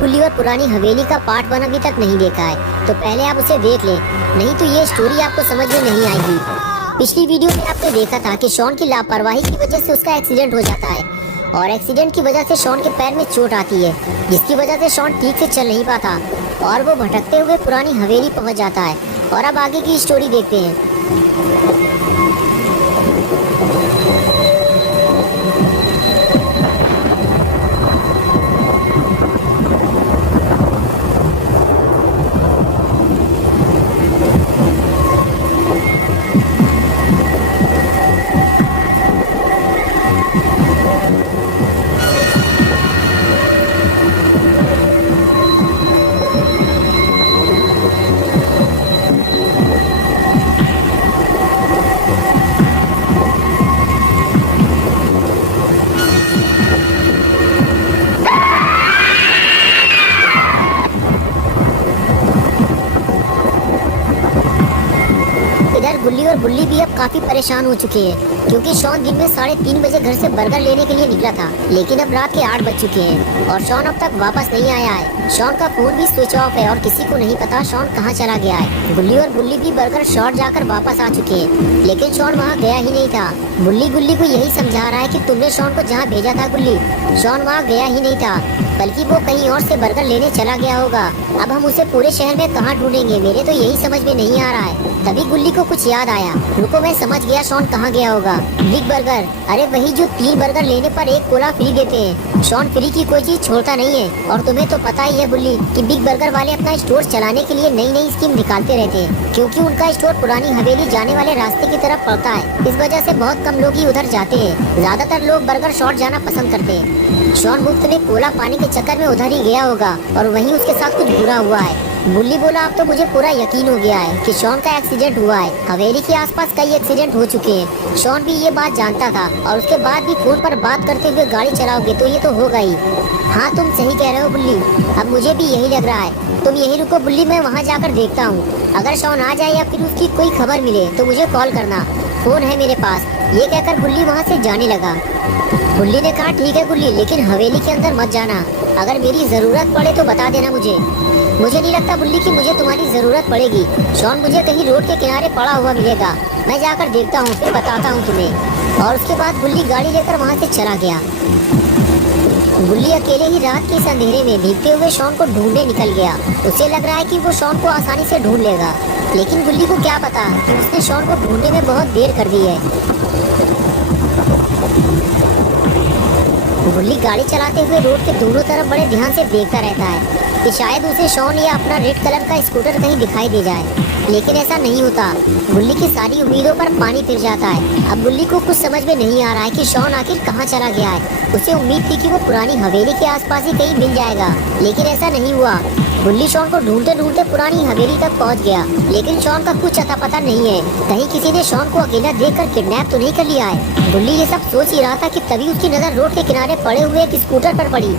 गुल्ली और पुरानी हवेली का पार्ट 1 अभी तक नहीं देखा है तो पहले आप उसे देख लें, नहीं तो ये स्टोरी आपको समझ में नहीं आएगी। पिछली वीडियो में आपने देखा था कि शॉन की लापरवाही की वजह से उसका एक्सीडेंट हो जाता है और एक्सीडेंट की वजह से शॉन के पैर में चोट आती है, जिसकी वजह से शॉन ठीक से चल नहीं पाता और वो भटकते हुए पुरानी हवेली पहुंच जाता है। और अब आगे की स्टोरी देखते हैं। गुल्ली और बुल्ली भी अब काफी परेशान हो चुके हैं क्योंकि शॉन दिन में 3:30 बजे घर से बर्गर लेने के लिए निकला था, लेकिन अब रात के 8 बज चुके हैं और शॉन अब तक वापस नहीं आया है। शॉन का फोन भी स्विच ऑफ है और किसी को नहीं पता शॉन कहाँ चला गया है। गुल्ली और बुल्ली भी बर्गर शॉट जाकर वापस आ चुके हैं, लेकिन शॉन वहाँ गया ही नहीं था। बुल्ली गुल्ली को यही समझा रहा है कि तुमने शॉन को जहाँ भेजा था गुल्ली, शॉन वहाँ गया ही नहीं था, बल्कि वो कहीं और से बर्गर लेने चला गया होगा। अब हम उसे पूरे शहर में कहाँ ढूंढेंगे, मेरे तो यही समझ में नहीं आ रहा है। तभी गुल्ली को कुछ याद आया, रुको मैं समझ गया शॉन कहाँ गया होगा। बिग बर्गर, अरे वही जो 3 बर्गर लेने पर 1 कोला फ्री देते हैं। शॉन फ्री की कोई चीज छोड़ता नहीं है और तुम्हें तो पता ही है बुल्ली कि बिग बर्गर वाले अपना स्टोर चलाने के लिए नई नई स्कीम निकालते रहते हैं, क्योंकि उनका स्टोर पुरानी हवेली जाने वाले रास्ते की तरफ पड़ता है। इस वजह से बहुत कम लोग ही उधर जाते हैं, ज्यादातर लोग बर्गर शॉट जाना पसंद करते हैं। शॉन मुफ्त में कोला पाने के चक्कर में उधर ही गया होगा और वहीं उसके साथ कुछ बुरा हुआ है। बुल्ली बोला, अब तो मुझे पूरा यकीन हो गया है कि शॉन का एक्सीडेंट हुआ है। हवेली के आसपास कई एक्सीडेंट हो चुके हैं, शॉन भी ये बात जानता था और उसके बाद भी फोन पर बात करते हुए गाड़ी चलाओगे तो ये तो होगा ही। हाँ तुम सही कह रहे हो बुल्ली, अब मुझे भी यही लग रहा है। तुम यही रुको बुल्ली, मैं वहाँ जाकर देखता हूँ। अगर शॉन आ जाए या फिर उसकी कोई खबर मिले तो मुझे कॉल करना, फोन है मेरे पास। ये कहकर बुल्ली वहाँ से जाने लगा। बुल्ली ने कहा, ठीक है गुल्ली, लेकिन हवेली के अंदर मत जाना। अगर मेरी जरूरत पड़े तो बता देना मुझे। मुझे नहीं लगता बुल्ली कि मुझे तुम्हारी जरूरत पड़ेगी। शॉन मुझे कहीं रोड के किनारे पड़ा हुआ मिलेगा, मैं जाकर देखता हूँ फिर बताता हूँ तुम्हें। और उसके बाद बुल्ली गाड़ी लेकर वहाँ से चला गया। बुल्ली अकेले ही रात के इस अंधेरे में भीगते हुए शॉन को ढूंढने निकल गया। उसे लग रहा है कि वो शॉन को आसानी से ढूंढ लेगा, लेकिन बुल्ली को क्या पता कि उसने शॉन को ढूंढने में बहुत देर कर दी है। बुल्ली गाड़ी चलाते हुए रोड के दोनों तरफ बड़े ध्यान से देखता रहता है कि शायद उसे शॉन या अपना रेड कलर का स्कूटर कहीं दिखाई दे जाए, लेकिन ऐसा नहीं होता। बुल्ली की सारी उम्मीदों पर पानी फिर जाता है। अब बुल्ली को कुछ समझ में नहीं आ रहा है कि शॉन आखिर कहाँ चला गया है। उसे उम्मीद थी कि वो पुरानी हवेली के आसपास ही कहीं मिल जाएगा, लेकिन ऐसा नहीं हुआ। बुल्ली शॉन को ढूंढते ढूंढते पुरानी हवेली तक पहुंच गया, लेकिन शॉन का कुछ अता पता नहीं है। कहीं किसी ने शॉन को अकेला देखकर किडनैप तो नहीं कर लिया है। बुल्ली ये सब सोच ही रहा था कि तभी उसकी नजर रोड के किनारे पड़े हुए एक स्कूटर पर पड़ी,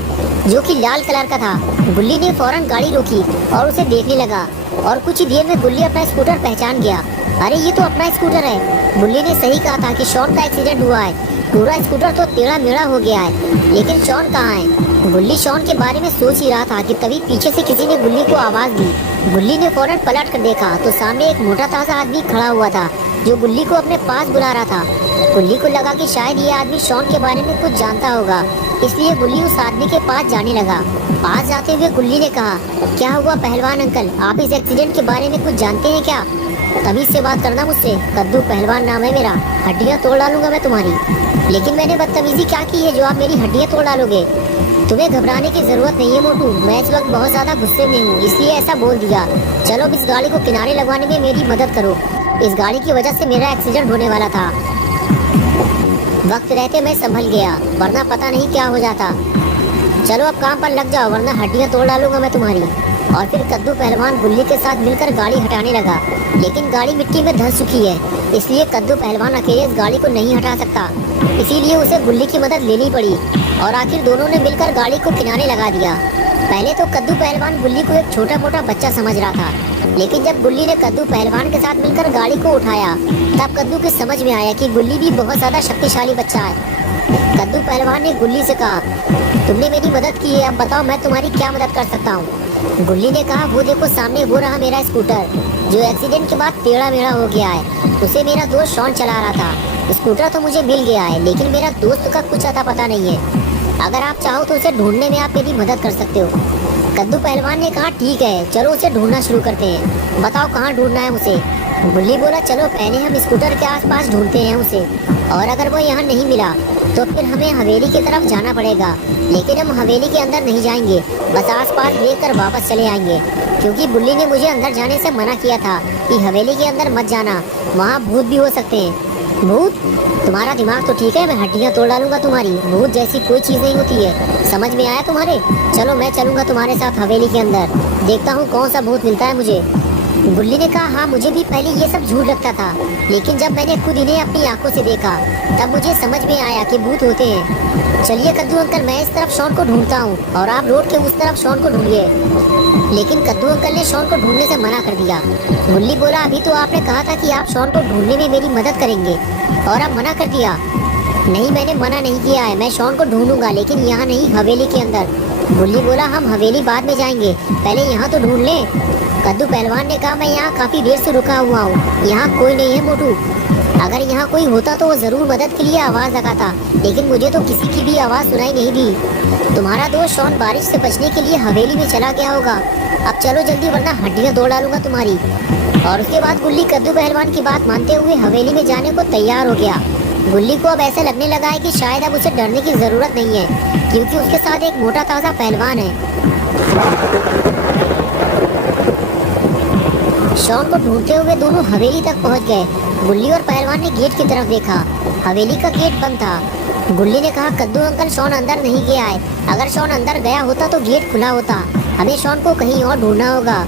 जो कि लाल कलर का था। बुल्ली ने फौरन गाड़ी रोकी और उसे देखने लगा और कुछ ही देर में बुल्ली अपना स्कूटर पहचान गया। अरे ये तो अपना स्कूटर है। बुल्ली ने सही कहा था कि शॉन का एक्सीडेंट हुआ है, पूरा स्कूटर तो टेढ़ा मेढ़ा हो गया है, लेकिन शॉन कहाँ है। बुल्ली शॉन के बारे में सोच ही रहा था कि तभी पीछे से किसी ने बुल्ली को आवाज दी। बुल्ली ने फौरन पलट कर देखा तो सामने एक मोटा ताजा आदमी खड़ा हुआ था, जो बुल्ली को अपने पास बुला रहा था। बुल्ली को लगा कि शायद ये आदमी शॉन के बारे में कुछ जानता होगा, इसलिए बुल्ली उस आदमी के पास जाने लगा। पास जाते हुए बुल्ली ने कहा, क्या हुआ पहलवान अंकल, आप इस एक्सीडेंट के बारे में कुछ जानते हैं क्या? तमीज से बात करना मुझसे, कद्दू पहलवान नाम है मेरा, हड्डियाँ तोड़ डालूंगा मैं तुम्हारी। लेकिन मैंने बदतमीजी क्या की है जो आप मेरी हड्डियाँ तोड़ डालोगे? तुम्हें घबराने की जरूरत नहीं है मोटू, मैं इस वक्त बहुत ज्यादा गुस्से में हूँ, इसलिए ऐसा बोल दिया। चलो अब इस गाड़ी को किनारे लगवाने में मेरी मदद करो, इस गाड़ी की वजह से मेरा एक्सीडेंट होने वाला था। वक्त रहते मैं संभल गया, वरना पता नहीं क्या हो जाता। चलो अब काम पर लग जाओ, वरना हड्डियाँ तोड़ डालूंगा मैं तुम्हारी। और फिर कद्दू पहलवान बुल्ली के साथ मिलकर गाड़ी हटाने लगा, लेकिन गाड़ी मिट्टी में धंस चुकी है, इसलिए कद्दू पहलवान अकेले इस गाड़ी को नहीं हटा सकता। इसीलिए उसे बुल्ली की मदद लेनी पड़ी और आखिर दोनों ने मिलकर गाड़ी को किनारे लगा दिया। पहले तो कद्दू पहलवान गुल्ली को एक छोटा मोटा बच्चा समझ रहा था, लेकिन जब गुल्ली ने कद्दू पहलवान के साथ मिलकर गाड़ी को उठाया तब कद्दू के समझ में आया कि गुल्ली भी बहुत ज्यादा शक्तिशाली बच्चा है। कद्दू पहलवान ने गुल्ली से कहा, तुमने मेरी मदद की है, अब बताओ मैं तुम्हारी क्या मदद कर सकता हूँ। गुल्ली ने कहा, वो देखो सामने वो रहा मेरा स्कूटर जो एक्सीडेंट के बाद टेढ़ा मेढ़ा हो गया है। उसे मेरा दोस्त शॉन चला रहा था। स्कूटर तो मुझे मिल गया है, लेकिन मेरा दोस्त का कुछ अता पता नहीं है। अगर आप चाहो तो उसे ढूंढने में आप मेरी मदद कर सकते हो। कद्दू पहलवान ने कहा, ठीक है चलो उसे ढूंढना शुरू करते हैं, बताओ कहाँ ढूंढना है उसे। गुल्ली बोला, चलो पहले हम स्कूटर के आसपास ढूंढते हैं उसे, और अगर वो यहाँ नहीं मिला तो फिर हमें हवेली की तरफ जाना पड़ेगा। लेकिन हम हवेली के अंदर नहीं जाएंगे, बस आसपास देखकर वापस चले आएंगे, क्योंकि गुल्ली ने मुझे अंदर जाने से मना किया था कि हवेली के अंदर मत जाना, वहाँ भूत भी हो सकते हैं। भूत? तुम्हारा दिमाग तो ठीक है, मैं हड्डियाँ तोड़ डालूंगा तुम्हारी। भूत जैसी कोई चीज़ नहीं होती है, समझ में आया तुम्हारे? चलो मैं चलूंगा तुम्हारे साथ हवेली के अंदर, देखता हूँ कौन सा भूत मिलता है मुझे। गुल्ली ने कहा, हाँ मुझे भी पहले ये सब झूठ लगता था, लेकिन जब मैंने खुद इन्हें अपनी आंखों से देखा तब मुझे समझ में आया कि भूत होते हैं। चलिए कद्दू अंकल, मैं इस तरफ शॉन को ढूंढता हूँ और आप रोड के उस तरफ शॉन को ढूंढिए। लेकिन कद्दू अंकल ने शॉन को ढूंढने से मना कर दिया। गुल्ली बोला, अभी तो आपने कहा था कि आप शॉन को ढूंढने में मेरी मदद करेंगे और आप मना कर दिया। नहीं, मैंने मना नहीं किया है, मैं शॉन को ढूंढूंगा, लेकिन यहाँ नहीं, हवेली के अंदर। गुल्ली बोला, हम हवेली बाद में जाएंगे, पहले यहाँ तो ढूंढ ले। कद्दू पहलवान ने कहा, मैं यहाँ काफी देर से रुका हुआ हूँ, यहाँ कोई नहीं है मोटू। अगर यहाँ कोई होता तो वो जरूर मदद के लिए आवाज लगाता, लेकिन मुझे तो किसी की भी आवाज सुनाई नहीं दी। तुम्हारा दोस्त शॉन बारिश से बचने के लिए हवेली में चला गया होगा। अब चलो जल्दी, वरना हड्डियाँ तोड़ डालूंगा तुम्हारी। और उसके बाद गुल्ली कद्दू पहलवान की बात मानते हुए हवेली में जाने को तैयार हो गया। गुल्ली को अब ऐसा लगने लगा है कि शायद अब उसे डरने की जरूरत नहीं है, क्योंकि उसके साथ एक मोटा ताजा पहलवान है। शॉन को ढूंढते हुए दोनों हवेली तक पहुंच गए। गुल्ली और पहलवान ने गेट की तरफ देखा, हवेली का गेट बंद था। गुल्ली ने कहा, कद्दू अंकल शॉन अंदर नहीं गया है, अगर शॉन अंदर गया होता तो गेट खुला होता, हमें शॉन को कहीं और ढूंढना होगा।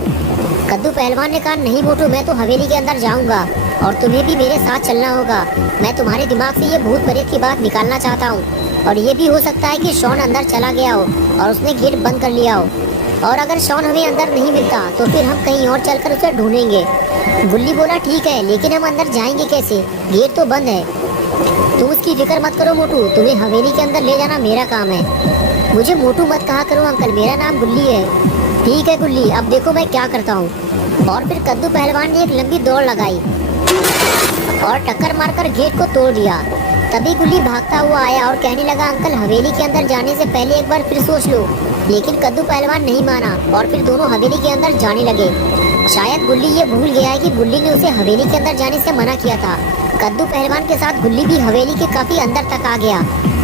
कद्दू पहलवान ने कहा, नहीं मोटू, मैं तो हवेली के अंदर जाऊंगा और तुम्हें भी मेरे साथ चलना होगा। मैं तुम्हारे दिमाग से ये भूत प्रेत की बात निकालना चाहता हूँ, और ये भी हो सकता है कि शॉन अंदर चला गया हो और उसने गेट बंद कर लिया हो, और अगर शॉन हमें अंदर नहीं मिलता तो फिर हम कहीं और चलकर उसे ढूंढेंगे। गुल्ली बोला, ठीक है, लेकिन हम अंदर जाएंगे कैसे, गेट तो बंद है। तुम उसकी फिक्र मत करो मोटू, तुम्हें हवेली के अंदर ले जाना मेरा काम है। मुझे मोटू मत कहा करो अंकल, मेरा नाम गुल्ली है। ठीक है गुल्ली, अब देखो मैं क्या करता हूँ। और फिर कद्दू पहलवान ने एक लंबी दौड़ लगाई और टक्कर मारकर गेट को तोड़ दिया। तभी गुल्ली भागता हुआ आया और कहने लगा, अंकल हवेली के अंदर जाने से पहले एक बार फिर सोच लो। लेकिन कद्दू पहलवान नहीं माना और फिर दोनों हवेली के अंदर जाने लगे। शायद गुल्ली ये भूल गया है कि गुल्ली ने उसे हवेली के अंदर जाने से मना किया था। कद्दू पहलवान के साथ गुल्ली भी हवेली के काफी अंदर तक आ गया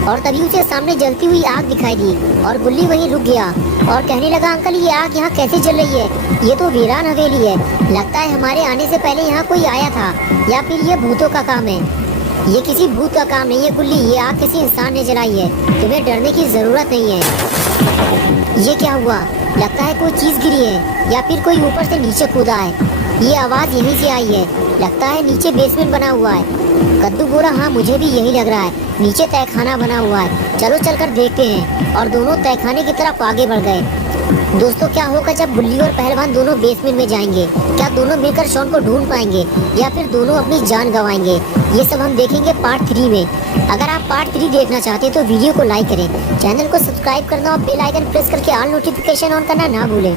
और तभी उसे सामने जलती हुई आग दिखाई दी और गुल्ली वहीं रुक गया और कहने लगा, अंकल ये आग यहाँ कैसे जल रही है, ये तो वीरान हवेली है, लगता है हमारे आने से पहले यहाँ कोई आया था, या फिर ये भूतों का काम है। ये किसी भूत का काम नहीं है गुल्ली, ये आग किसी इंसान ने जलाई है, तुम्हें डरने की जरूरत नहीं है। ये क्या हुआ, लगता है कोई चीज गिरी है या फिर कोई ऊपर से नीचे कूदा है। ये आवाज यहीं से आई है, लगता है नीचे बेसमेंट बना हुआ है। कद्दू बोला, हाँ मुझे भी यही लग रहा है, नीचे तहखाना बना हुआ है, चलो चलकर देखते हैं। और दोनों तहखाने की तरफ आगे बढ़ गए। दोस्तों क्या होगा जब गुल्ली और पहलवान दोनों बेसमेंट में जाएंगे, क्या दोनों मिलकर शॉन को ढूंढ पाएंगे या फिर दोनों अपनी जान गंवाएंगे, ये सब हम देखेंगे पार्ट 3 में। अगर आप पार्ट 3 देखना चाहते हैं तो वीडियो को लाइक करें, चैनल को सब्सक्राइब करना और बेल आइकन प्रेस करके ऑल नोटिफिकेशन ऑन करना ना भूलें।